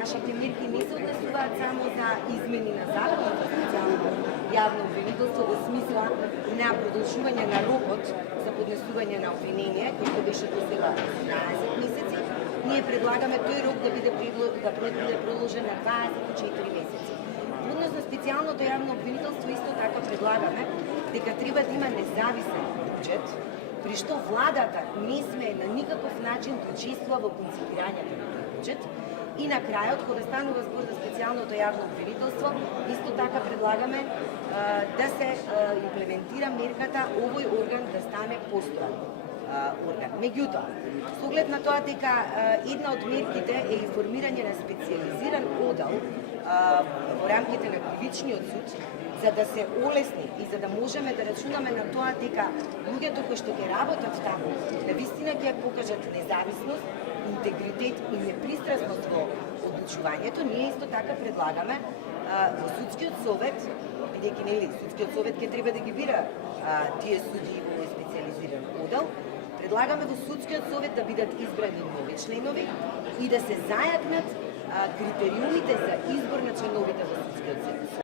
нашите мерки не се однесуваат само за измени на законот за специјално јавно обвинителство во смисла на продолжување на рокот за поднесување на обвинение, кој што беше до сега 12 месеци. Ние предлагаме тој рок да биде продолжен на 24 месеци. Во однос на специјалното јавно обвинителство исто така предлагаме дека треба да има независен буџет, при што владата не сме на никаков начин да учествува во конципирањето на тој буџет. И на крајот, кога станува збор за специјалното јавно обвинителство, исто така предлагаме да се имплементира мерката овој орган да стане постојан орган. Меѓутоа, со оглед на тоа дека една од мерките е и формирање на специјализиран одел во рамките на кривичниот суд, за да се олесни и за да можеме да рачунаме на тоа дека луѓето кои што ќе работат таму навистина ќе покажат независност, интегритет и непристрасност во одлучувањето, ние исто така предлагаме во судскиот совет, бидејќи нели судскиот совет ќе треба да ги бира тие судии во специјализиран одел, предлагаме во судскиот совет да бидат избрани нови членови и да се зајакнат критериумите за избор на членовите во судскиот совет.